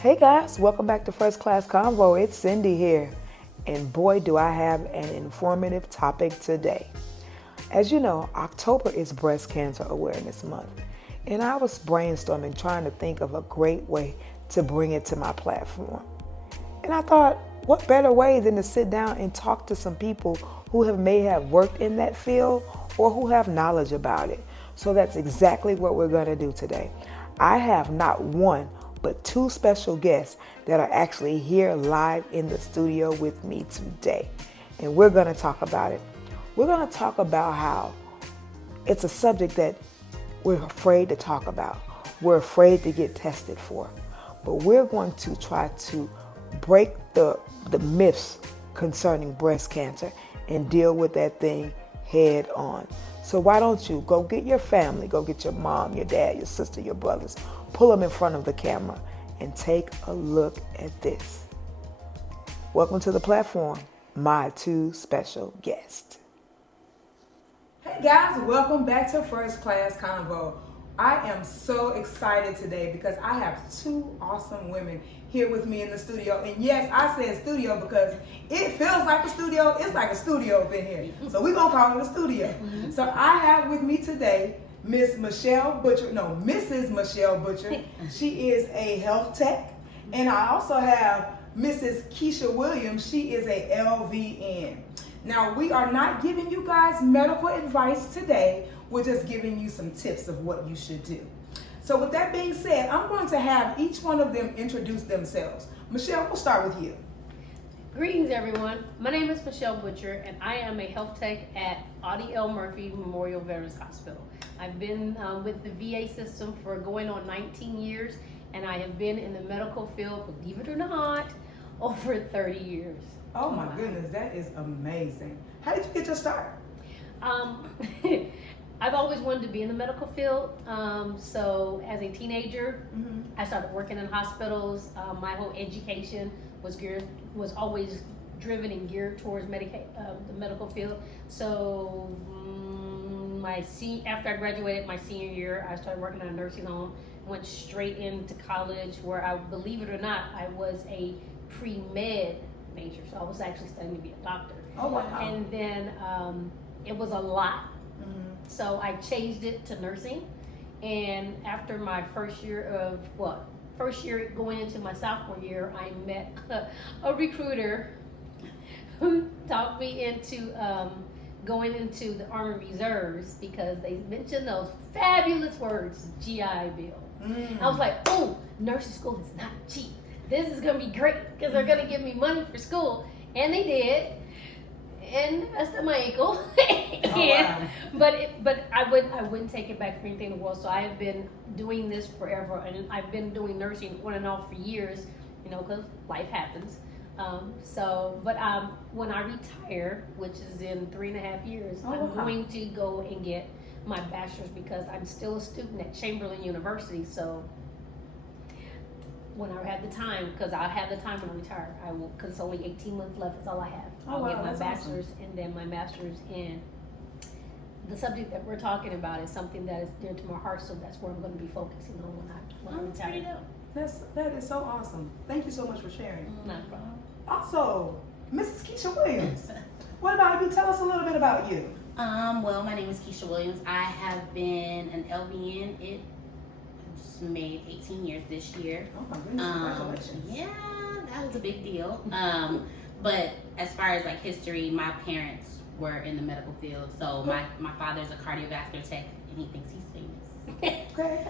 Hey guys, welcome back to First Class Convo. It's Cindy here, and boy do I have an informative topic today. As you know, October is Breast Cancer Awareness Month, and I was brainstorming trying to think of a great way to bring it to my platform. And I thought, what better way than to sit down and talk to some people who may have worked in that field or who have knowledge about it. So that's exactly what we're going to do today. I have not one, but two special guests that are actually here live in the studio with me today. And we're going to talk about it. We're going to talk about how it's a subject that we're afraid to talk about. We're afraid to get tested for. But we're going to try to break the myths concerning breast cancer and deal with that thing head on. So why don't you go get your family, go get your mom, your dad, your sister, your brothers, pull them in front of the camera and take a look at this. Welcome to the platform, my two special guests. Hey guys, welcome back to First Class Convo. I am so excited today because I have two awesome women here with me in the studio. And yes, I said studio because it feels like a studio. It's like a studio up in here. So we're going to call it a studio. So I have with me today Mrs. Michelle Butcher. She is a health tech. And I also have Mrs. Keisha Williams. She is a LVN. Now, we are not giving you guys medical advice today. We're just giving you some tips of what you should do. So with that being said, I'm going to have each one of them introduce themselves. Michelle, we'll start with you. Greetings, everyone. My name is Michelle Butcher, and I am a health tech at Audie L. Murphy Memorial Veterans Hospital. I've been with the VA system for going on 19 years, and I have been in the medical field, believe it or not, over 30 years. Oh my goodness, that is amazing. How did you get your start? I've always wanted to be in the medical field. So as a teenager, I started working in hospitals. My whole education was always driven and geared towards the medical field. So after I graduated my senior year, I started working at a nursing home. Went straight into college, where I, believe it or not, I was a pre-med major. So I was actually studying to be a doctor. Oh wow! And then it was a lot. So I changed it to nursing, and after my first year going into my sophomore year, I met a recruiter who talked me into going into the Army Reserves because they mentioned those fabulous words, GI Bill. I was like, oh, nursing school is not cheap. This is gonna be great because they're gonna give me money for school, and they did. And the rest of my ankle. Wow. But I wouldn't take it back for anything in the world. So I have been doing this forever, and I've been doing nursing on and off for years, because life happens. When I retire, which is in 3.5 years, I'm going to go and get my bachelor's because I'm still a student at Chamberlain University. So when I have the time, because I'll have the time when I retire, I will, because it's only 18 months left, is all I have. I'll get my bachelor's and then my master's in the subject that we're talking about is something that is dear to my heart, so that's where I'm going to be focusing on when I retire. That is so awesome. Thank you so much for sharing. Not a problem. Also, Mrs. Keisha Williams, what about you? Tell us a little bit about you. Well, my name is Keisha Williams. I have been an LVN. It just made 18 years this year. Oh my goodness, congratulations. Yeah, that was a big deal. But as far as like history, my parents were in the medical field. So my father's a cardiovascular tech, and he thinks he's famous. Okay.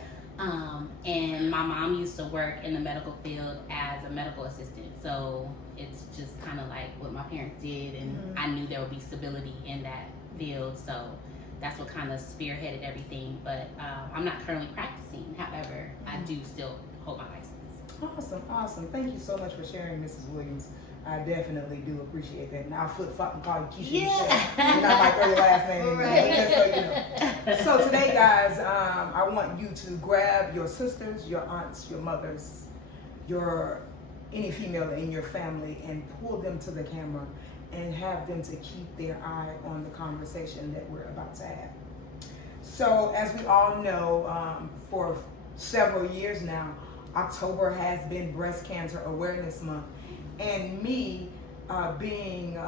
And my mom used to work in the medical field as a medical assistant. So it's just kind of like what my parents did, and I knew there would be stability in that field. So that's what kind of spearheaded everything. But I'm not currently practicing. However, I do still hold my license. Awesome. Thank you so much for sharing, Mrs. Williams. I definitely do appreciate that. And I'll flip-flop and call you Keisha Michelle. And I might throw your last name in there. So today, guys, I want you to grab your sisters, your aunts, your mothers, any female in your family, and pull them to the camera and have them to keep their eye on the conversation that we're about to have. So as we all know, for several years now, October has been Breast Cancer Awareness Month, and me being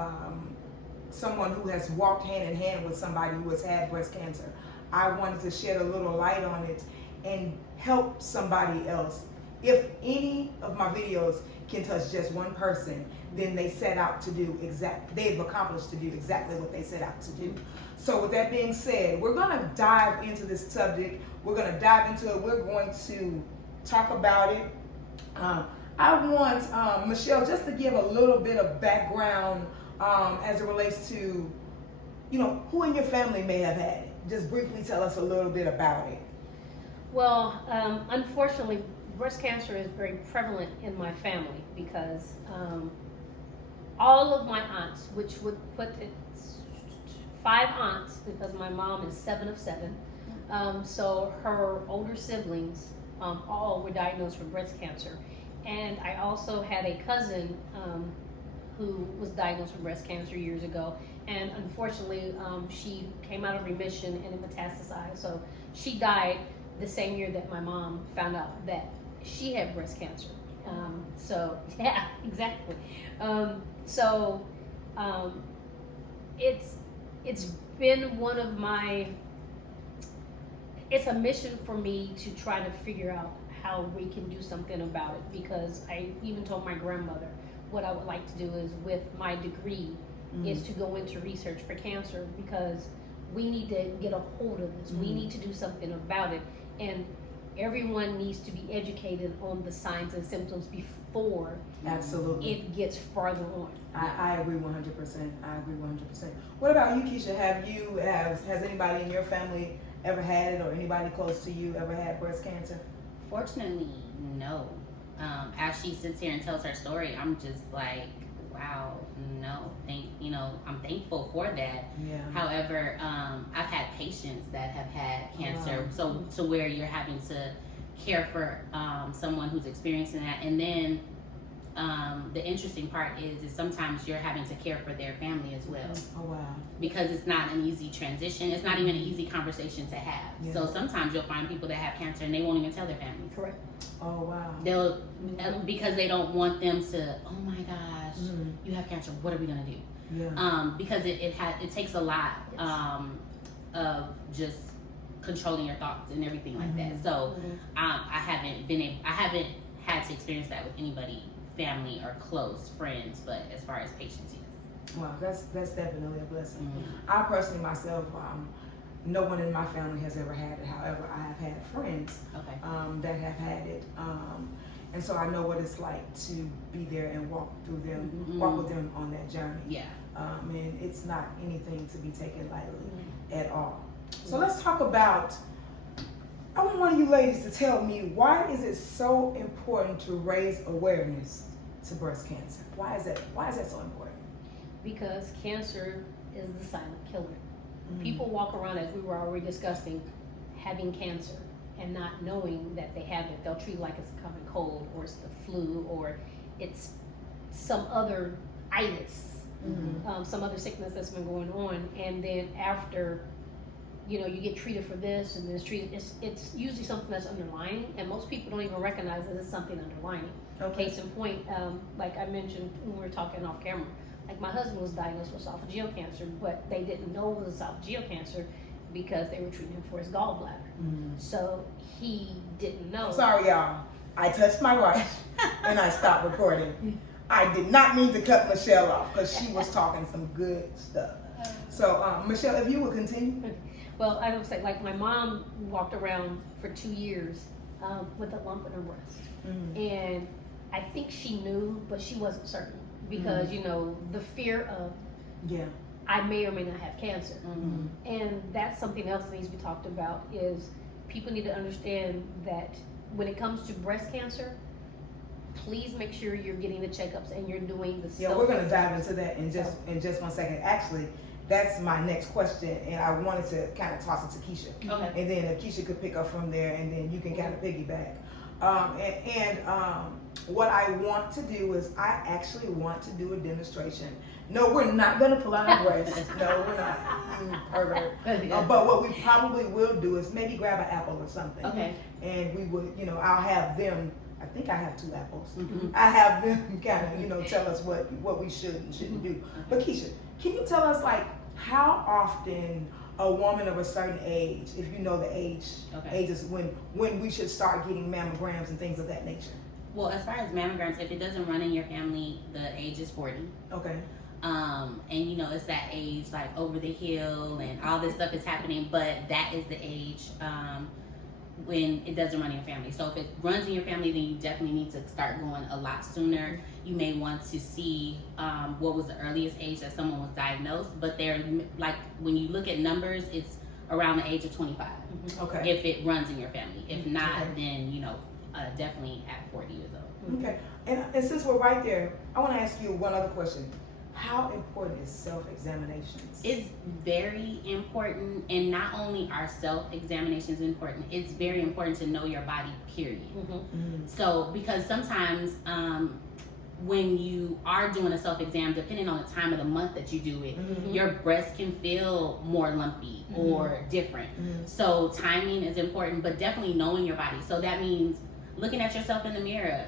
someone who has walked hand in hand with somebody who has had breast cancer, I wanted to shed a little light on it and help somebody else. If any of my videos can touch just one person, then they've accomplished to do exactly what they set out to do. So with that being said, we're going to dive into this subject. We're going to dive into it. We're going to talk about it. I want Michelle just to give a little bit of background as it relates to, who in your family may have had it. Just briefly tell us a little bit about it. Well, unfortunately, breast cancer is very prevalent in my family because all of my aunts, which would put it 5 aunts, because my mom is 7 of 7. So her older siblings all were diagnosed with breast cancer. And I also had a cousin who was diagnosed with breast cancer years ago. And unfortunately, she came out of remission and it metastasized. So she died the same year that my mom found out that she had breast cancer. So yeah, exactly. It's been one of it's a mission for me to try to figure out how we can do something about it, because I even told my grandmother what I would like to do is, with my degree, is to go into research for cancer, because we need to get a hold of this. We need to do something about it, and everyone needs to be educated on the signs and symptoms before Absolutely it gets farther on. I agree 100%. I agree 100%. What about you, Keisha? Has anybody in your family ever had it, or anybody close to you ever had breast cancer? Fortunately, no. As she sits here and tells her story, I'm just like, wow, no. I'm thankful for that. Yeah. However, I've had patients that have had cancer, so to where you're having to care for someone who's experiencing that, and then the interesting part is sometimes you're having to care for their family as well. Oh wow. Because it's not an easy transition. It's not even an easy conversation to have. Yeah. So sometimes you'll find people that have cancer and they won't even tell their families. Correct. Oh wow. They'll because they don't want them to, oh my gosh, you have cancer, what are we gonna do? Yeah. Because it takes a lot of just controlling your thoughts and everything like that. So I haven't had to experience that with anybody, family or close friends, but as far as patients, yes. Wow, that's definitely a blessing. I personally myself, no one in my family has ever had it. However, I have had friends that have had it, and so I know what it's like to be there and walk with them on that journey. Yeah. And it's not anything to be taken lightly at all. So let's talk about. I want one of you ladies to tell me, why is it so important to raise awareness to breast cancer? Why is that so important? Because cancer is the silent killer. People walk around, as we were already discussing, having cancer and not knowing that they have it. They'll treat it like it's a common cold, or it's the flu, or it's some other itis, some other sickness that's been going on. And then after, you get treated for this and this treated, it's usually something that's underlying, and most people don't even recognize that it's something underlying. Okay. Case in point, like I mentioned when we were talking off camera, like my husband was diagnosed with esophageal cancer, but they didn't know it was esophageal cancer because they were treating him for his gallbladder. So he didn't know. Sorry, y'all. I touched my watch and I stopped recording. I did not mean to cut Michelle off because she was talking some good stuff. So, Michelle, if you would continue. Well, I would say, like, my mom walked around for 2 years with a lump in her breast. And I think she knew, but she wasn't certain because, the fear of, I may or may not have cancer. And that's something else that needs to be talked about, is people need to understand that when it comes to breast cancer, please make sure you're getting the checkups and you're doing the Yeah, we're going to dive into that in just 1 second. Actually, that's my next question, and I wanted to kind of toss it to Keisha. Okay. And then if Keisha could pick up from there, and then you can kind of piggyback. What I want to do is I actually want to do a demonstration. No, we're not going to pull out our breasts. No, we're not. You pervert. But what we probably will do is maybe grab an apple or something. Okay. And we would, I'll have them I think I have 2 apples. Mm-hmm. I have them kind of, tell us what we should and shouldn't do. But Keisha, can you tell us like how often a woman of a certain age, if you know the ages when we should start getting mammograms and things of that nature? Well, as far as mammograms, if it doesn't run in your family, the age is 40. Okay. And it's that age like over the hill and all this stuff is happening, but that is the age when it doesn't run in your family. So if it runs in your family, then you definitely need to start going a lot sooner. You may want to see what was the earliest age that someone was diagnosed, but they're like, when you look at numbers, it's around the age of 25. Okay. If it runs in your family. If not, then definitely at 40 years old. Okay. And since we're right there, I want to ask you one other question. How important is self-examinations? It's very important, and not only are self-examinations important, it's very important to know your body, period. So, because sometimes when you are doing a self-exam, depending on the time of the month that you do it, your breast can feel more lumpy or different. So timing is important, but definitely knowing your body. So that means looking at yourself in the mirror,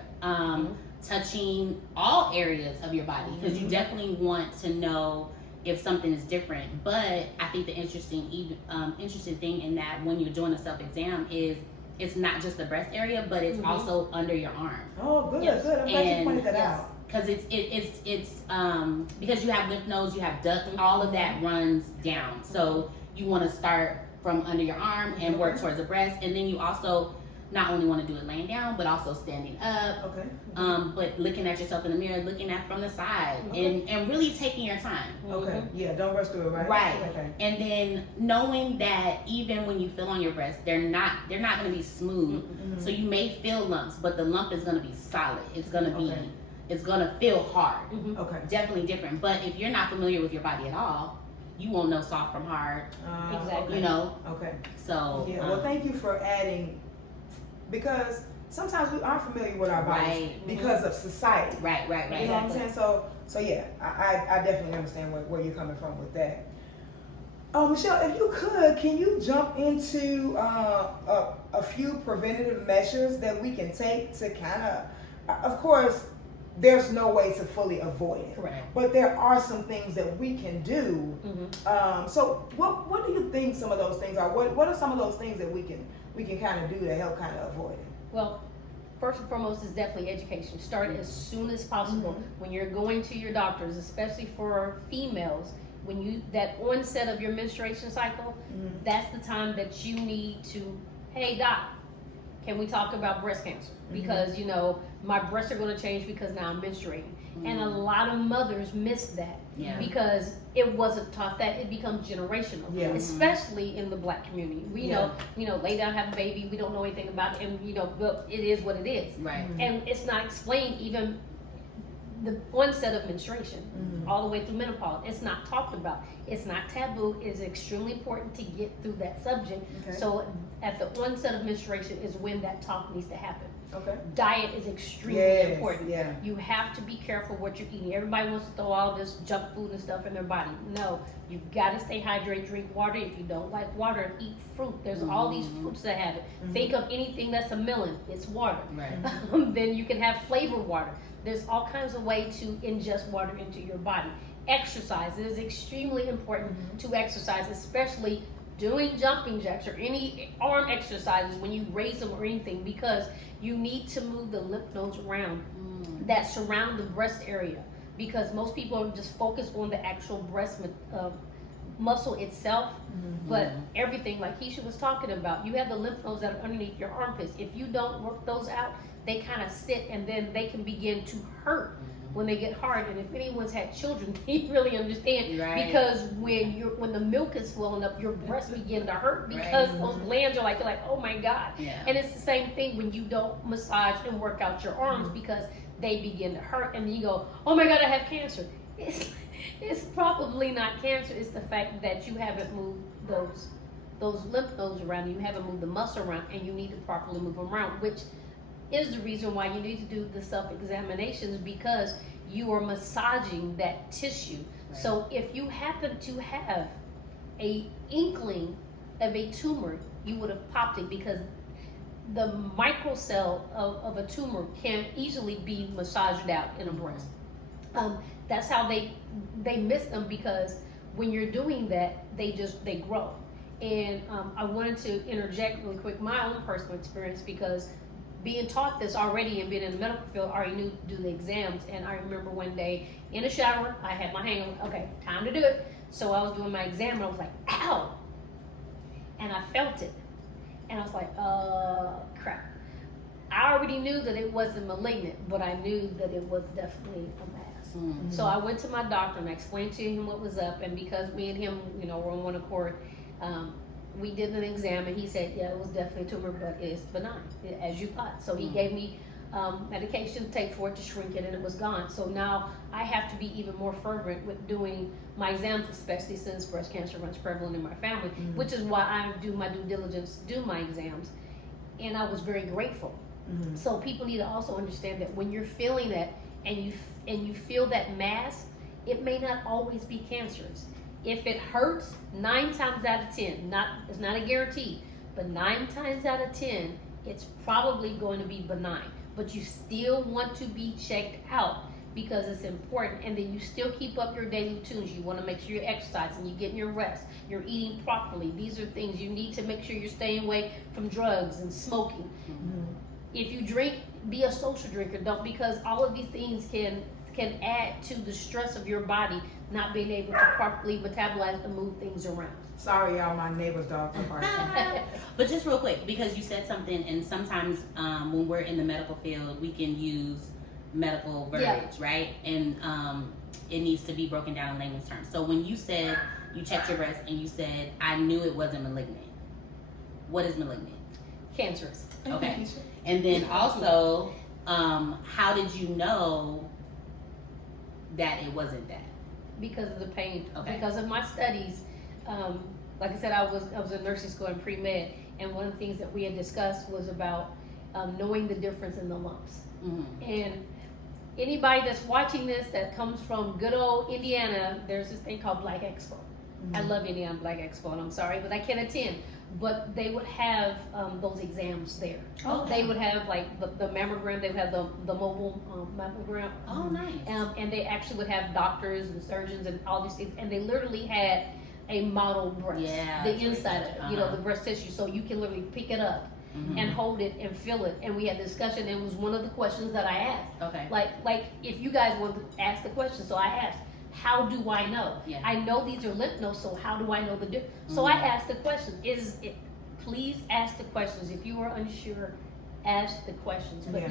touching all areas of your body, because you definitely want to know if something is different. But I think the interesting thing in that when you're doing a self-exam is it's not just the breast area, but it's also under your arm. Oh, good, good. I'm glad you pointed that out. Because it's because you have lymph nodes, you have ducts, all of that runs down. So you want to start from under your arm and work towards the breast, and then you also not only want to do it laying down, but also standing up. Okay. But looking at yourself in the mirror, looking at from the side, and really taking your time. Okay. Yeah, don't rush through it, right? Right. Okay. And then knowing that even when you feel on your breast, they're not going to be smooth. So you may feel lumps, but the lump is going to be solid. It's going to be it's going to feel hard. Okay. Definitely different. But if you're not familiar with your body at all, you won't know soft from hard. Exactly. Okay. So yeah. Well, thank you for adding, because sometimes we aren't familiar with our bodies because of society. Right. You know what I'm saying? So yeah, I definitely understand where you're coming from with that. Michelle, if you could, can you jump into a few preventative measures that we can take to kind of course, there's no way to fully avoid it. Correct. But there are some things that we can do. So what do you think some of those things are? What are some of those things that we can kind of do to help kind of avoid it? Well, first and foremost is definitely education. Start as soon as possible. When you're going to your doctors, especially for females, when that onset of your menstruation cycle, that's the time that you need to, hey doc, can we talk about breast cancer? Because my breasts are going to change because now I'm menstruating. And a lot of mothers miss that because it wasn't taught that. It becomes generational, especially in the Black community. We know, lay down, have a baby. We don't know anything about it, and but it is what it is. Right. And it's not explained even the onset of menstruation all the way through menopause. It's not talked about. It's not taboo. It's extremely important to get through that subject. Okay. So at the onset of menstruation is when that talk needs to happen. Okay. Diet is extremely important. Yeah. You have to be careful what you're eating. Everybody wants to throw all this junk food and stuff in their body. No, you've got to stay hydrated, drink water. If you don't like water, eat fruit. There's all these fruits that have it. Think of anything that's a melon. It's water. Right. Then you can have flavored water. There's all kinds of ways to ingest water into your body. Exercise. It is extremely important to exercise, especially doing jumping jacks or any arm exercises when you raise them or anything, because you need to move the lymph nodes around that surround the breast area, because most people are just focused on the actual breast muscle itself, but everything like Keisha was talking about, you have the lymph nodes that are underneath your armpits. If you don't work those out, they kind of sit and then they can begin to hurt when they get hard. And if anyone's had children, they really understand, because when the milk is swelling up, your breasts begin to hurt because those glands are you're like, oh my God. And it's the same thing when you don't massage and work out your arms, because they begin to hurt, and you go, oh my God, I have cancer. It's probably not cancer. It's the fact that you haven't moved those lymph nodes around, you haven't moved the muscle around, and you need to properly move them around, which is the reason why you need to do the self-examinations, because you are massaging that tissue. So if you happen to have a inkling of a tumor, you would have popped it, because the microcell of a tumor can easily be massaged out in a breast. That's how they miss them, because when you're doing that, they grow. And I wanted to interject really quick my own personal experience, because being taught this already and being in the medical field, I already knew to do the exams. And I remember one day in the shower, I had my hand, okay, time to do it. So I was doing my exam and I was like, ow! And I felt it. And I was like, crap. I already knew that it wasn't malignant, but I knew that it was definitely a mass. Mm-hmm. So I went to my doctor and I explained to him what was up. And because me and him, were on one accord, we did an exam and he said, yeah, it was definitely a tumor, but it's benign, as you thought. So he gave me medication to take for it to shrink it, and it was gone. So now I have to be even more fervent with doing my exams, especially since breast cancer runs prevalent in my family, which is why I do my due diligence, do my exams. And I was very grateful. So people need to also understand that when you're feeling that and you feel that mass, it may not always be cancerous. If it hurts, 9 times out of 10, it's not a guarantee, but 9 times out of 10, it's probably going to be benign. But you still want to be checked out because it's important. And then you still keep up your daily routines. You want to make sure you're exercising, you're getting your rest, you're eating properly. These are things you need to make sure you're staying away from drugs and smoking. If you drink, be a social drinker. Don't, because all of these things can add to the stress of your body not being able to properly metabolize and move things around. Sorry, y'all, my neighbor's dogs are barking. But just real quick, because you said something, and sometimes when we're in the medical field, we can use medical verbiage, right? And it needs to be broken down in layman's terms. So when you said you checked your breast and you said, I knew it wasn't malignant, what is malignant? Cancerous. Okay. And then also, how did you know that it wasn't that? Because of the pain. Okay. Because of my studies. Like I said, I was in nursing school and pre-med, and one of the things that we had discussed was about knowing the difference in the lumps. And anybody that's watching this that comes from good old Indiana, there's this thing called Black Expo. I love Indiana Black Expo, and I'm sorry, but I can't attend. But they would have those exams there. They would have like the mammogram. They would have the mobile mammogram. Oh, nice. And they actually would have doctors and surgeons and all these things. And they literally had a model breast, the inside of it, the breast tissue. So you can literally pick it up and hold it and feel it. And we had a discussion. And it was one of the questions that I asked. Okay. Like if you guys want to ask the question, so I asked, how do I know? I know these are lymph nodes, so how do I know the difference? So I asked the question. Please ask the questions. If you are unsure, ask the questions. But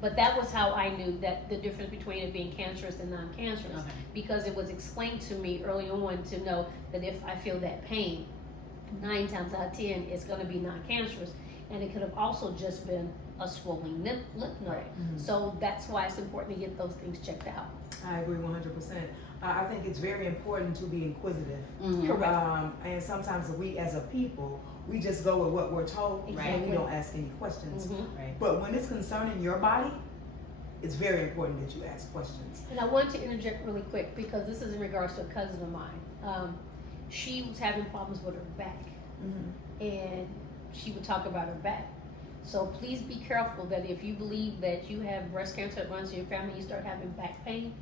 but that was how I knew that the difference between it being cancerous and non-cancerous, because it was explained to me early on to know that if I feel that pain, 9 times out of 10, it's going to be non-cancerous, and it could have also just been a swollen lymph node. So that's why it's important to get those things checked out. I agree 100%. I think it's very important to be inquisitive. Correct. And sometimes we as a people, we just go with what we're told, and we don't ask any questions. But when it's concerning your body, it's very important that you ask questions. And I wanted to interject really quick, because this is in regards to a cousin of mine. She was having problems with her back, and she would talk about her back. So please be careful that if you believe that you have breast cancer that runs in your family, you start having back pain,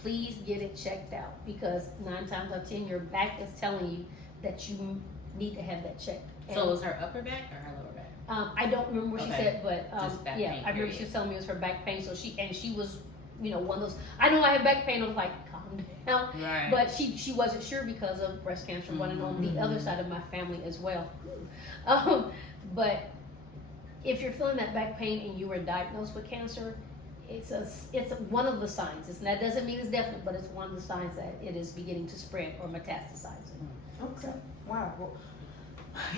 please get it checked out, because 9 times out of 10, your back is telling you that you need to have that checked. And so it was her upper back or her lower back? I don't remember what she said, but Just back yeah, pain, I remember period. she was telling me it was her back pain. So she was, one of those. I know I have back pain. I was like, calm down. Right. But she wasn't sure because of breast cancer running on the other side of my family as well. But if you're feeling that back pain and you were diagnosed with cancer, it's one of the signs. That doesn't mean it's definite, but it's one of the signs that it is beginning to spread or metastasize. Okay. Wow. Well,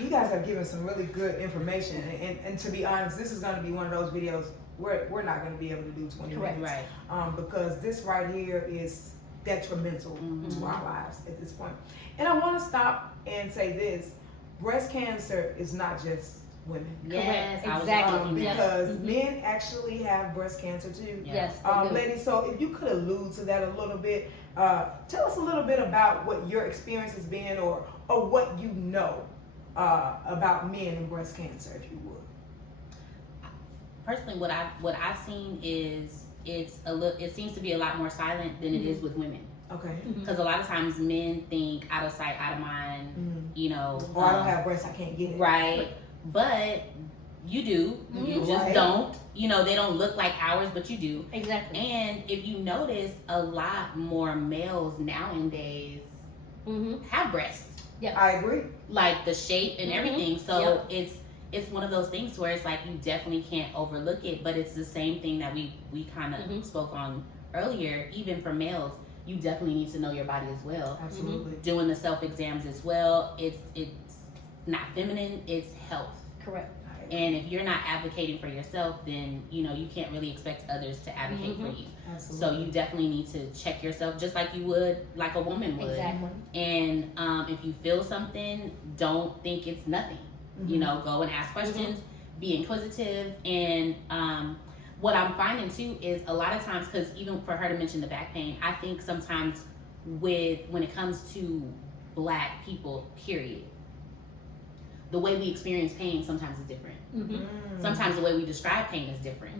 you guys have given some really good information, and to be honest, this is going to be one of those videos we're not going to be able to do 20 minutes, right? Because this right here is detrimental to our lives at this point. And I want to stop and say this: breast cancer is not just women. Yes, exactly. Because men actually have breast cancer too. Yes, ladies. So if you could allude to that a little bit, tell us a little bit about what your experience has been, or what you know about men and breast cancer, if you would. personally, what I've seen is it seems to be a lot more silent than it is with women. Okay. Because a lot of times men think out of sight, out of mind. You know, or I don't have breasts, I can't get it. Right, but you do. You just don't. You know, they don't look like ours, but you do. Exactly. And if you notice, a lot more males nowadays have breasts. Yeah, I agree. Like the shape and everything. So it's one of those things where it's like you definitely can't overlook it. But it's the same thing that we kind of spoke on earlier. Even for males, you definitely need to know your body as well. Absolutely. Doing the self exams as well. It's not feminine. It's health. correct. And if you're not advocating for yourself, then you know you can't really expect others to advocate for you. Absolutely. So you definitely need to check yourself, just like you would, like a woman would. Exactly. And if you feel something, don't think it's nothing. You know, go and ask questions, be inquisitive, and what I'm finding too is a lot of times, because even for her to mention the back pain, I think sometimes when it comes to Black people, period, the way we experience pain sometimes is different. Sometimes the way we describe pain is different.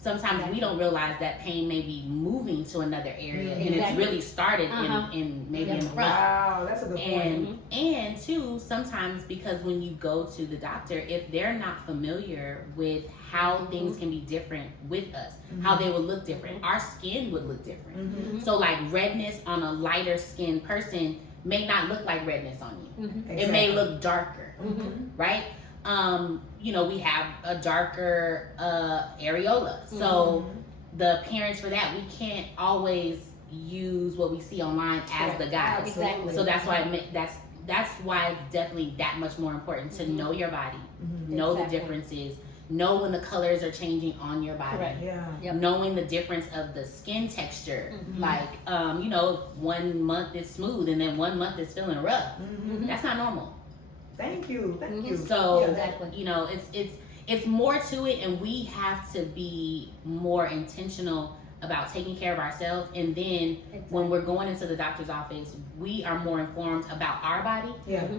Sometimes we don't realize that pain may be moving to another area and it's really started in maybe in the front. Wow, that's a good point. And two, sometimes because when you go to the doctor, if they're not familiar with how things can be different with us, how they will look different, our skin would look different. So like redness on a lighter skinned person may not look like redness on you. Exactly. It may look darker, right? You know, we have a darker areola. So the parents for that, we can't always use what we see online as the guide. Exactly. So that's why that's why it's definitely that much more important to know your body, know the differences, know when the colors are changing on your body. Correct. Yeah. Knowing the difference of the skin texture. Like, you know, 1 month is smooth and then 1 month is feeling rough. That's not normal. Thank you. Thank you. So, Exactly. you know, it's more to it, and we have to be more intentional about taking care of ourselves. And then when we're going into the doctor's office, we are more informed about our body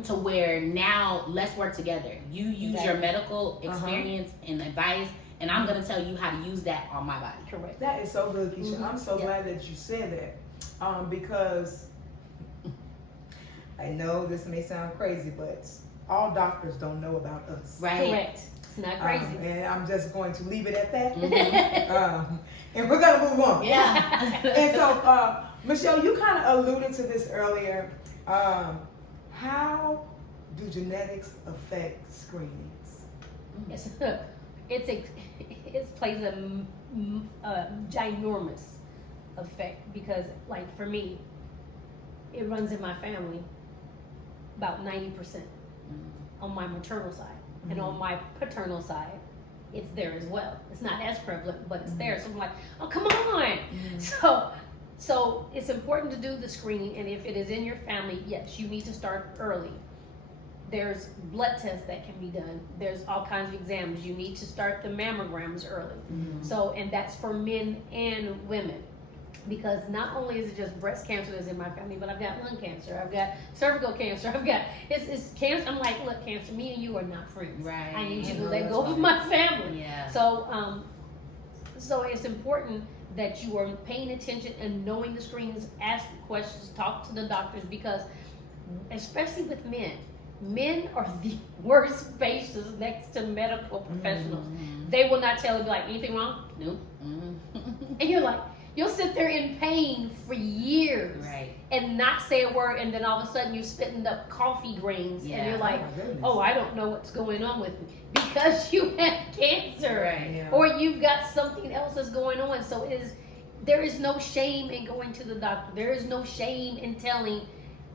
to where now let's work together. You use your medical experience and advice, and I'm going to tell you how to use that on my body. Correct. That is so good, Keisha. I'm so glad that you said that, because I know this may sound crazy, but all doctors don't know about us. Right. Correct. It's not crazy. And I'm just going to leave it at that. And we're going to move on. Yeah. And so, Michelle, you kind of alluded to this earlier. How do genetics affect screenings? It plays a ginormous effect because, like, for me, it runs in my family about 90% on my maternal side, and on my paternal side, it's there as well. It's not as prevalent, but it's there. So I'm like, oh, come on. So it's important to do the screening, and if it is in your family, yes, you need to start early. There's blood tests that can be done. There's all kinds of exams. You need to start the mammograms early. So, and that's for men and women. Because not only is it just breast cancer that's in my family, but I've got lung cancer, I've got cervical cancer, it's cancer. I'm like, look, cancer, me and you are not friends. Right. I need you to let go of my family. Yeah. So, so it's important that you are paying attention and knowing the screenings, ask the questions, talk to the doctors, because especially with men are the worst faces next to medical professionals. They will not tell you, like, anything wrong? Nope. And you're like, you'll sit there in pain for years and not say a word, and then all of a sudden you're spitting up coffee grains, and you're like, oh, I don't know what's going on with me, because you have cancer, or you've got something else that's going on. So there is no shame in going to the doctor. There is no shame in telling,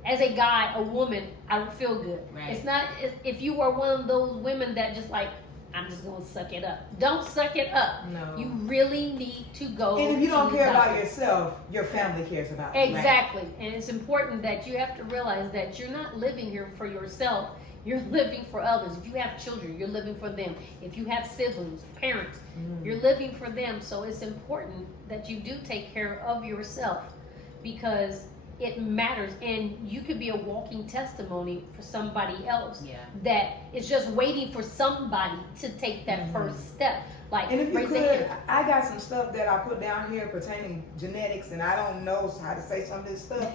as a guy, a woman, I don't feel good. It's not, if you are one of those women that just like, I'm just going to suck it up. Don't suck it up. No. You really need to go. And if you don't to care the about doctor. yourself, your family cares about you. Exactly. And it's important that you have to realize that you're not living here for yourself. You're living for others. If you have children, you're living for them. If you have siblings, parents, you're living for them. So it's important that you do take care of yourself, because it matters, and you could be a walking testimony for somebody else Yeah. that is just waiting for somebody to take that first step. Like, And if you raise their could, hand. I got some stuff that I put down here pertaining genetics, and I don't know how to say some of this stuff.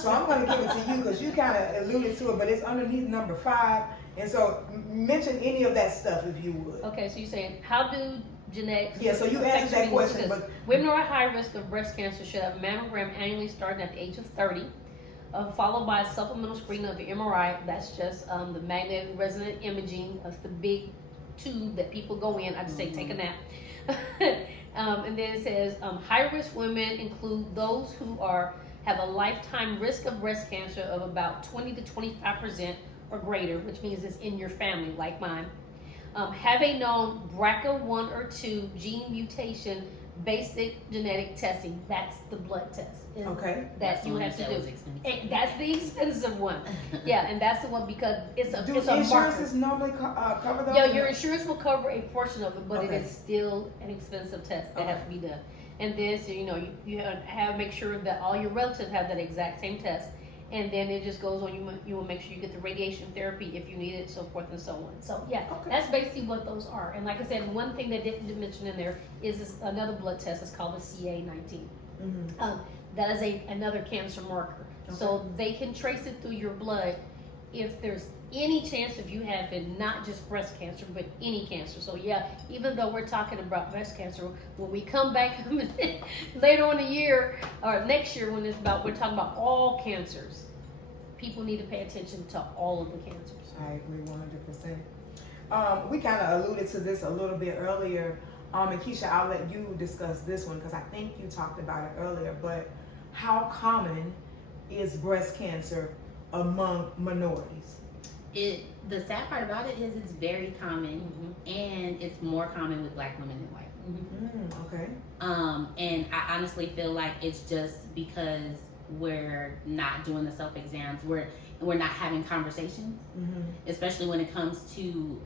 So I'm going to give it to you because you kind of alluded to it, but it's underneath number 5. And so mention any of that stuff if you would. Okay, so you're saying, how do genetics? Yeah, so you affect answered that your immune question, system? but Women who are at high risk of breast cancer should have a mammogram annually starting at the age of 30, followed by a supplemental screening of the MRI. That's just the magnetic resonant imaging. That's the big tube that people go in. I just say take a nap. And then it says high risk women include those who have a lifetime risk of breast cancer of about 20 to 25% or greater, which means it's in your family, like mine. Have a known BRCA1 or 2 gene mutation, basic genetic testing. That's the blood test. okay. That you have to do. Was expensive. And that's the expensive one. Yeah, and that's the one because it's a Do it's a marker. insurances normally cover those? Yeah, your insurance will cover a portion of it, but Okay. it is still an expensive test that has to be done. And then, so, you know, you have make sure that all your relatives have that exact same test. And then it just goes on, you will make sure you get the radiation therapy if you need it, so forth and so on. So yeah, Okay. that's basically what those are. And like I said, one thing they didn't mention in there is this, another blood test. It's called the CA19. That is another cancer marker. So they can trace it through your blood if there's any chance of you having not just breast cancer, but any cancer. So yeah, even though we're talking about breast cancer, when we come back later on the year or next year, when we're talking about all cancers, people need to pay attention to all of the cancers. I agree 100%. We kind of alluded to this a little bit earlier. And Keisha, I'll let you discuss this one because I think you talked about it earlier, but how common is breast cancer among minorities? The sad part about it is it's very common, and it's more common with Black women than white women. Okay. And I honestly feel like it's just because we're not doing the self exams, we're not having conversations, especially when it comes to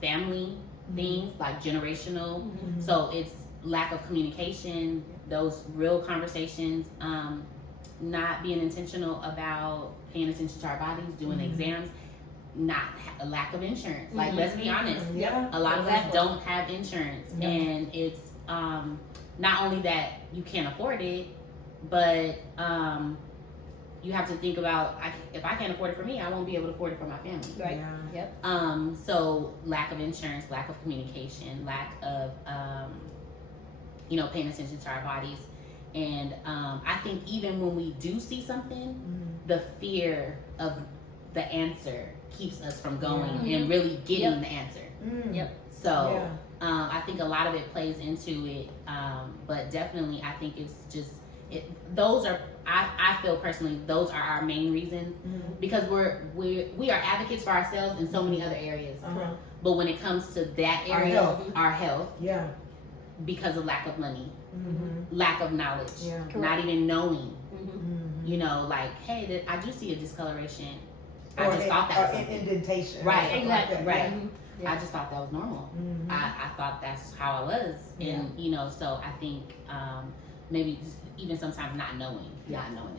family things like generational. So it's lack of communication, those real conversations, not being intentional about paying attention to our bodies, doing exams, a lack of insurance. Like, let's be honest, Yeah. a lot of us don't have insurance, and it's not only that you can't afford it, but you have to think about, if I can't afford it for me, I won't be able to afford it for my family. Right. Yeah. Yep. So lack of insurance, lack of communication, lack of paying attention to our bodies. And I think even when we do see something, the fear of the answer keeps us from going and really getting the answer. Yep. So I think a lot of it plays into it, but definitely I think it's just those are, I feel personally, those are our main reasons, because we are advocates for ourselves in so many other areas, but when it comes to that area, our health, because of lack of money, lack of knowledge, not even knowing, like, hey, I do see a discoloration. I just thought that was an indentation. right, Exactly. exactly, right. I just thought that was normal. I thought that's how I was, and so I think maybe just even sometimes not knowing.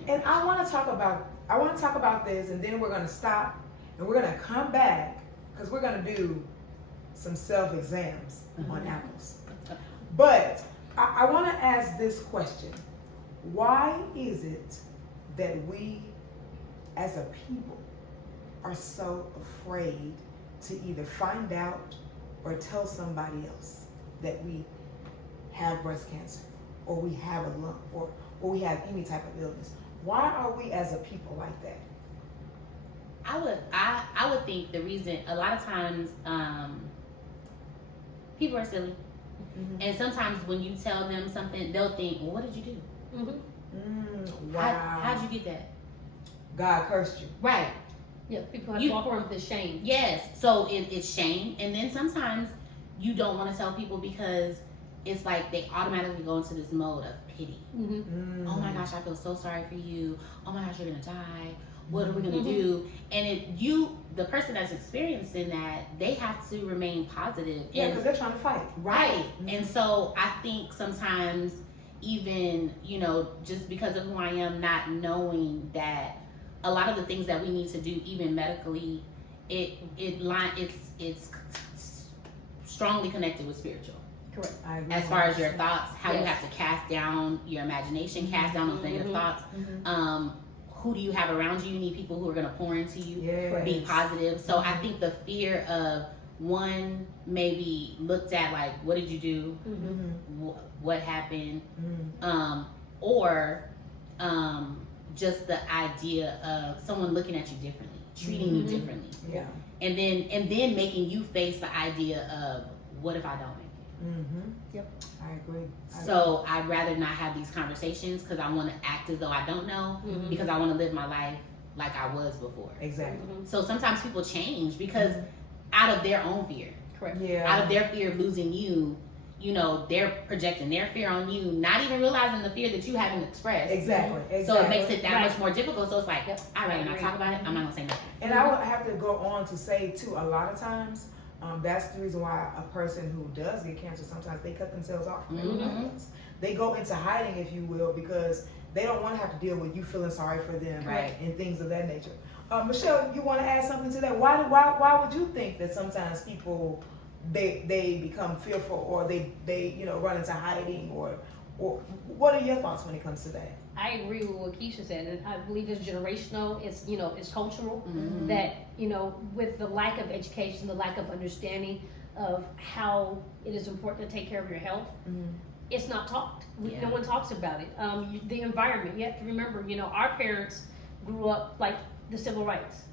And I want to talk about this, and then we're going to stop, and we're going to come back because we're going to do some self exams on apples. But I want to ask this question: why is it that we, as a people, are so afraid to either find out or tell somebody else that we have breast cancer, or we have a lump, or we have any type of illness? Why are we as a people like that? I would think the reason, a lot of times, people are silly. And sometimes when you tell them something, they'll think, well, what did you do? Wow. How'd you get that? God cursed you. Right. Yeah, people have to walk around with the shame. Yes, so it's shame. And then sometimes you don't want to tell people because it's like they automatically go into this mode of pity. Oh my gosh, I feel so sorry for you. Oh my gosh, you're gonna die. What are we gonna do? And the person that's experiencing that, they have to remain positive. Yeah, because they're trying to fight. Right. And so I think sometimes even, you know, just because of who I am, not knowing that a lot of the things that we need to do, even medically, it's strongly connected with spiritual. Correct. As far as your thoughts, how you have to cast down your imagination, cast down those negative thoughts. Who do you have around you? You need people who are going to pour into you, be positive. So I think the fear of one maybe looked at like, what did you do? What happened? Or just the idea of someone looking at you differently, treating you differently. Yeah. And then making you face the idea of, what if I don't make it? Yep. I agree. So I'd rather not have these conversations because I want to act as though I don't know, because I want to live my life like I was before. Exactly. So sometimes people change because out of their own fear. Correct. Yeah. Out of their fear of losing you, you know, they're projecting their fear on you, not even realizing the fear that you haven't expressed. Exactly. So it makes it that much more difficult. So it's like, I'd rather not talk about it. I'm not gonna say nothing. And I would have to go on to say too, a lot of times, that's the reason why a person who does get cancer, sometimes they cut themselves off from everybody else. They go into hiding, if you will, because they don't want to have to deal with you feeling sorry for them and things of that nature. Michelle, you want to add something to that? Why would you think that sometimes people they become fearful, or they you know, run into hiding, or what are your thoughts when it comes to that? I agree with what Keisha said, and I believe it's generational. It's, you know, it's cultural. That, you know, with the lack of education, the lack of understanding of how it is important to take care of your health, it's not talked. No one talks about it. The environment. You have to remember, you know, our parents grew up like the civil rights.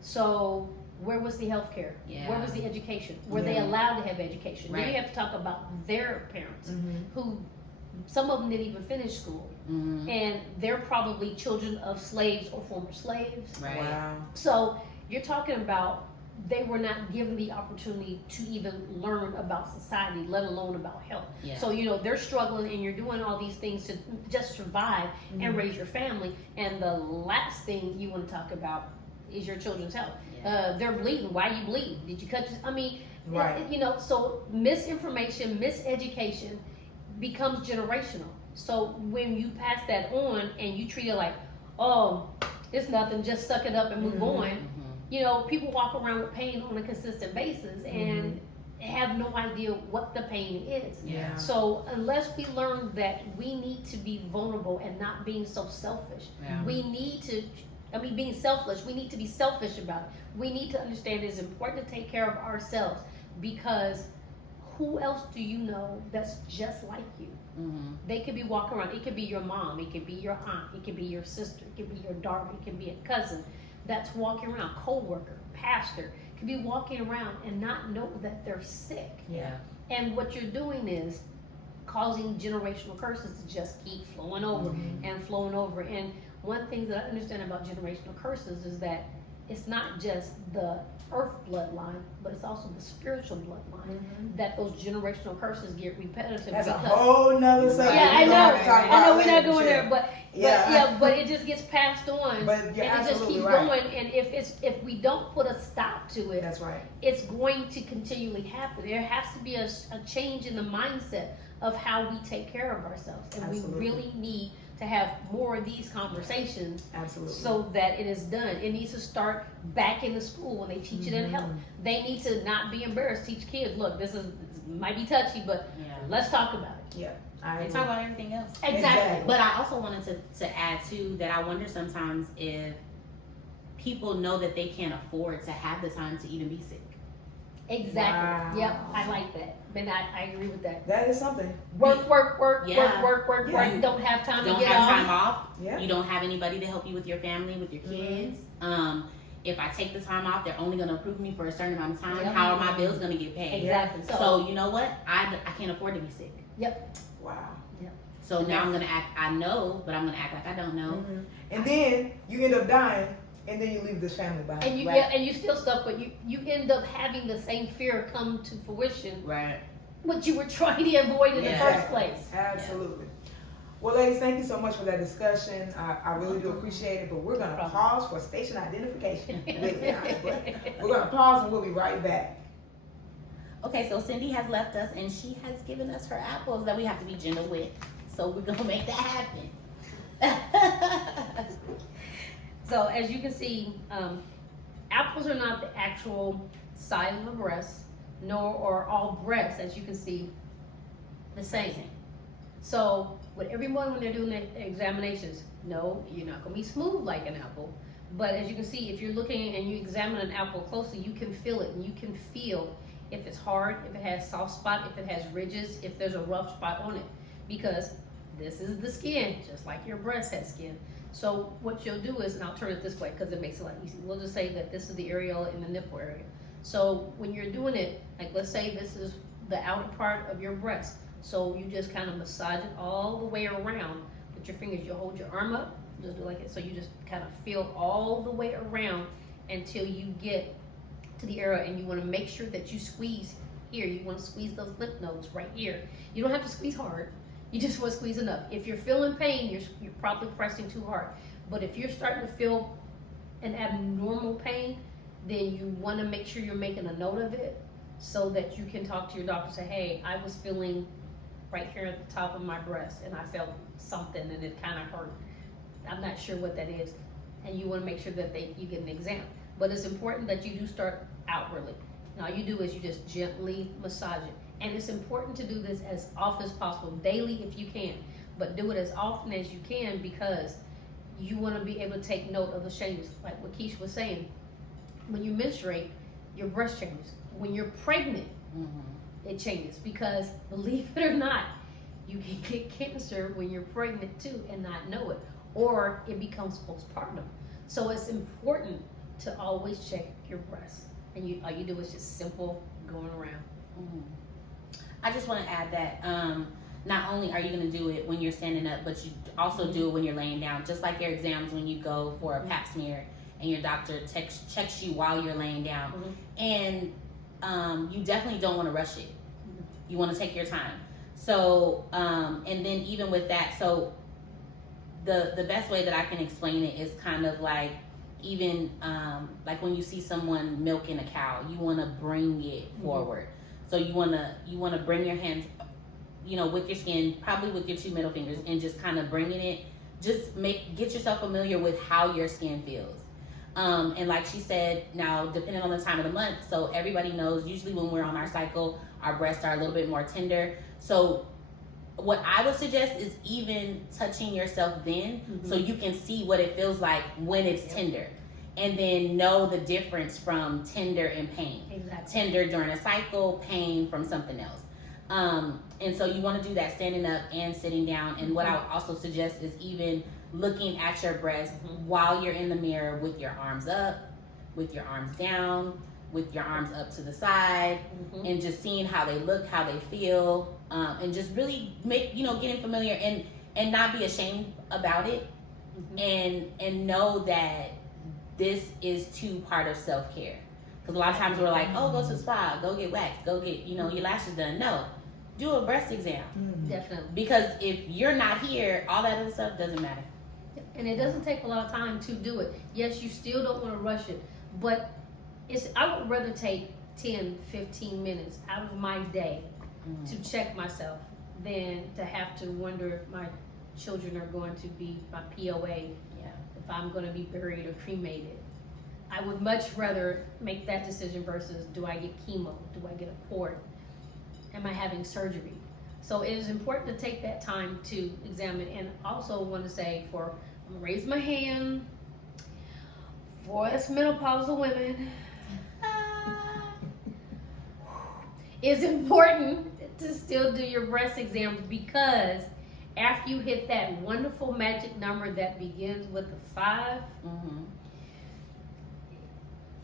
So where was the health care? Where was the education? Were they allowed to have education? Then you have to talk about their parents, who some of them didn't even finish school. And they're probably children of slaves or former slaves. Wow. So you're talking about they were not given the opportunity to even learn about society, let alone about health. So, you know, they're struggling, and you're doing all these things to just survive and raise your family. And the last thing you want to talk about is your children's health. They're bleeding. Why are you bleeding? Did you cut your, I mean, you know, so misinformation, miseducation becomes generational. So when you pass that on and you treat it like, oh, it's nothing, just suck it up and move on. You know, people walk around with pain on a consistent basis and have no idea what the pain is. So unless we learn that we need to be vulnerable and not being so selfish, we need to, being selfless, we need to be selfish about it. We need to understand it's important to take care of ourselves, because who else do you know that's just like you? They could be walking around. It could be your mom. It could be your aunt. It could be your sister. It could be your daughter. It could be a cousin that's walking around, co-worker, pastor, could be walking around and not know that they're sick. And what you're doing is causing generational curses to just keep flowing over and flowing over. And one thing that I understand about generational curses is that it's not just the earth bloodline, but it's also the spiritual bloodline. That those generational curses get repetitive. That's a whole nother subject. I know we're not going there, but it just gets passed on. But and it just keeps going. And if we don't put a stop to it, that's right, it's going to continually happen. There has to be a change in the mindset of how we take care of ourselves, and we really need to have more of these conversations, so that it is done. It needs to start back in the school when they teach it in health. They need to not be embarrassed. Teach kids, look, this might be touchy, but let's talk about it. They talk about everything else. Exactly. But I also wanted to add too that I wonder sometimes if people know that they can't afford to have the time to even be sick. Exactly. Yep. I like that. And I agree with that. That is something. Work. Don't have time to get off. Time off. You don't have anybody to help you with your family, with your kids. If I take the time off, they're only going to approve me for a certain amount of time. How are my bills going to get paid? Exactly. So you know what? I can't afford to be sick. Wow. So now I'm going to act, I know, but I'm going to act like I don't know. And then you end up dying, and then you leave this family behind. And and you still stuck, but you end up having the same fear come to fruition. What you were trying to avoid in the first place. Absolutely. Well, ladies, thank you so much for that discussion. I really do appreciate it, but we're going to pause for station identification. We're going to pause, and we'll be right back. Okay, so Cindy has left us, and she has given us her apples that we have to be gentle with. So we're gonna make that happen. So as you can see, apples are not the actual size of a breast, nor are all breasts, as you can see, the same. So with everyone, when they're doing their examinations, no, you're not gonna be smooth like an apple. But as you can see, if you're looking and you examine an apple closely, you can feel it, and you can feel if it's hard, if it has soft spot, if it has ridges, if there's a rough spot on it, because this is the skin, just like your breast has skin. So what you'll do is, and I'll turn it this way because it makes it a lot easier. We'll just say that this is the areola in the nipple area. So when you're doing it, like let's say this is the outer part of your breast. So you just kind of massage it all the way around with your fingers. You hold your arm up, just do like it. So you just kind of feel all the way around until you get to the area, and you want to make sure that you squeeze here. You want to squeeze those lymph nodes right here. You don't have to squeeze hard. You just want to squeeze enough. If you're feeling pain, you're probably pressing too hard. But if you're starting to feel an abnormal pain, then you want to make sure you're making a note of it so that you can talk to your doctor and say, hey, I was feeling right here at the top of my breast and I felt something and it kind of hurt. I'm not sure what that is. And you want to make sure that you get an exam. But it's important that you do start outwardly. And all you do is you just gently massage it. And it's important to do this as often as possible, daily if you can. But do it as often as you can because you want to be able to take note of the changes. Like what Keisha was saying, when you menstruate, your breast changes. When you're pregnant, it changes. Because believe it or not, you can get cancer when you're pregnant too and not know it. Or it becomes postpartum. So it's important to always check your breast. And all you do is just simple going around. I just want to add that not only are you going to do it when you're standing up, but you also do it when you're laying down. Just like your exams when you go for a pap smear and your doctor checks you while you're laying down. And you definitely don't want to rush it. You want to take your time. So, and then even with that, so the best way that I can explain it is kind of like, even like when you see someone milking a cow, you want to bring it forward. So you want to bring your hands, with your skin, probably with your two middle fingers, and just kind of bringing it. Just get yourself familiar with how your skin feels. And like she said, now depending on the time of the month, so everybody knows usually when we're on our cycle, our breasts are a little bit more tender. So what I would suggest is even touching yourself then, so you can see what it feels like when it's tender. And then know the difference from tender and pain. Exactly. Tender during a cycle, pain from something else. And so you want to do that standing up and sitting down. And what I would also suggest is even looking at your breast while you're in the mirror with your arms up, with your arms down, with your arms up to the side, and just seeing how they look, how they feel, and just really getting familiar and not be ashamed about it, and know that this is too part of self-care. Because a lot of times we're like, oh, go to the spa, go get waxed, go get your lashes done. No, do a breast exam. Definitely. Because if you're not here, all that other stuff doesn't matter. And it doesn't take a lot of time to do it. Yes, you still don't want to rush it, but I would rather take 10, 15 minutes out of my day to check myself than to have to wonder if my children are going to be my POA, if I'm going to be buried or cremated. I would much rather make that decision versus do I get chemo? Do I get a port? Am I having surgery? So it is important to take that time to examine. And also want to say, I'm going to raise my hand for us menopausal women. It's important to still do your breast exams, because after you hit that wonderful magic number that begins with a 5,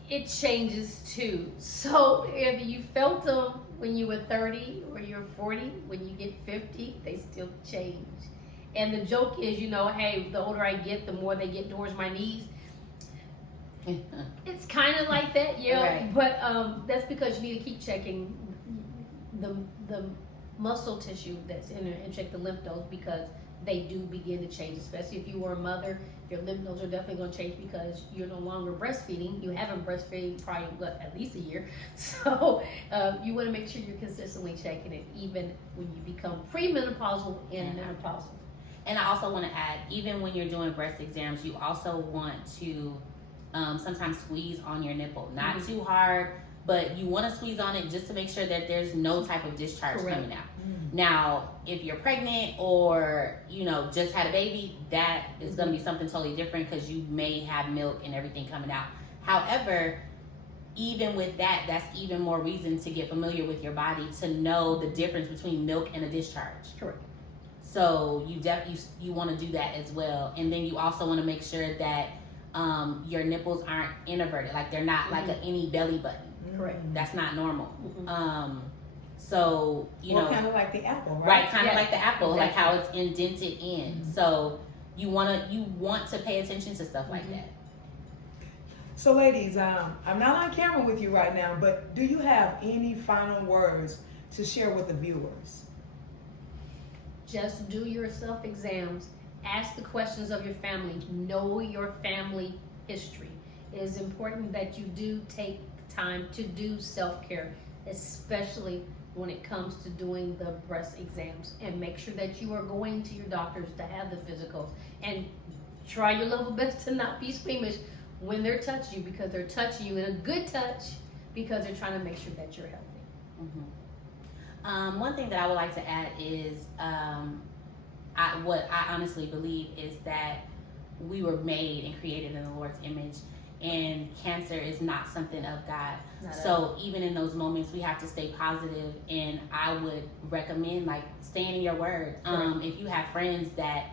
it changes too. So if you felt them when you were 30 or you're 40, when you get 50, they still change. And the joke is, hey, the older I get, the more they get towards my knees. It's kind of like that, right. But that's because you need to keep checking the muscle tissue that's in there and check the lymph nodes, because they do begin to change, especially if you were a mother. Your lymph nodes are definitely going to change because you're no longer breastfeeding. You haven't breastfeeding probably at least a year. So you want to make sure you're consistently checking it, even when you become premenopausal and menopausal. And I also want to add, even when you're doing breast exams, you also want to sometimes squeeze on your nipple, not too hard, but you want to squeeze on it just to make sure that there's no type of discharge coming out. Now, if you're pregnant or, you know, just had a baby, that is going to be something totally different because you may have milk and everything coming out. However, even with that, that's even more reason to get familiar with your body to know the difference between milk and a discharge. Correct. So you want to do that as well. And then you also want to make sure that your nipples aren't inverted, like they're not like any belly button. Correct. That's not normal. So, you know, kind of like the apple, right? Right, kind of like the apple, like how it's indented in. So you want to pay attention to stuff like that. So ladies, I'm not on camera with you right now, but do you have any final words to share with the viewers? Just do your self-exams. Ask the questions of your family. Know your family history. It is important that you do take time to do self-care, especially when it comes to doing the breast exams, and make sure that you are going to your doctors to have the physicals, and try your level best to not be squeamish when they're touching you, because they're touching you in a good touch because they're trying to make sure that you're healthy. One thing that I would like to add is what I honestly believe is that we were made and created in the Lord's image, and cancer is not something of God. So even in those moments, we have to stay positive, and I would recommend like staying in your word. If you have friends that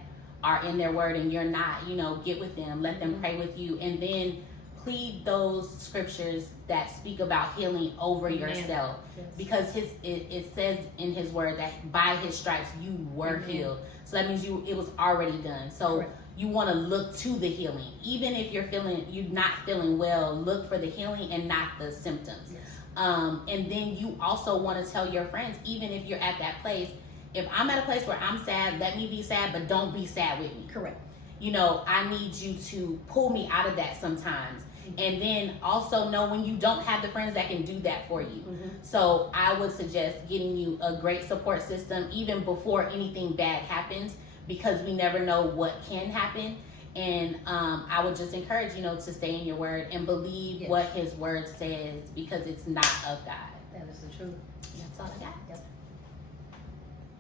are in their word and you're not, you know, get with them, let them pray with you, and then plead those scriptures that speak about healing over yourself. Because it says in his word that by his stripes you were healed. So that means it was already done. So you want to look to the healing. Even if you're not feeling well, look for the healing and not the symptoms. And then you also want to tell your friends, even if you're at that place, if I'm at a place where I'm sad, let me be sad, but don't be sad with me. Correct. You know, I need you to pull me out of that sometimes. And then also know when you don't have the friends that can do that for you. So I would suggest getting you a great support system even before anything bad happens, because we never know what can happen. And I would just encourage, you know, to stay in your word and believe what his word says, because it's not of God. That is the truth. That's all I got.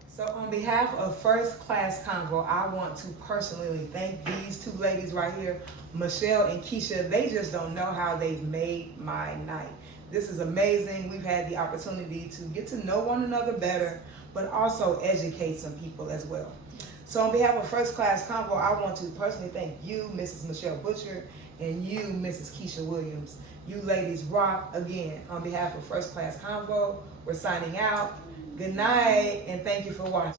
So on behalf of First Class Convo, I want to personally thank these two ladies right here, Michelle and Keisha. They just don't know how they made my night. This is amazing. We've had the opportunity to get to know one another better, but also educate some people as well. So on behalf of First Class Convo, I want to personally thank you, Mrs. Michelle Butcher, and you, Mrs. Keisha Williams. You ladies rock. Again, on behalf of First Class Convo, we're signing out. Good night, and thank you for watching.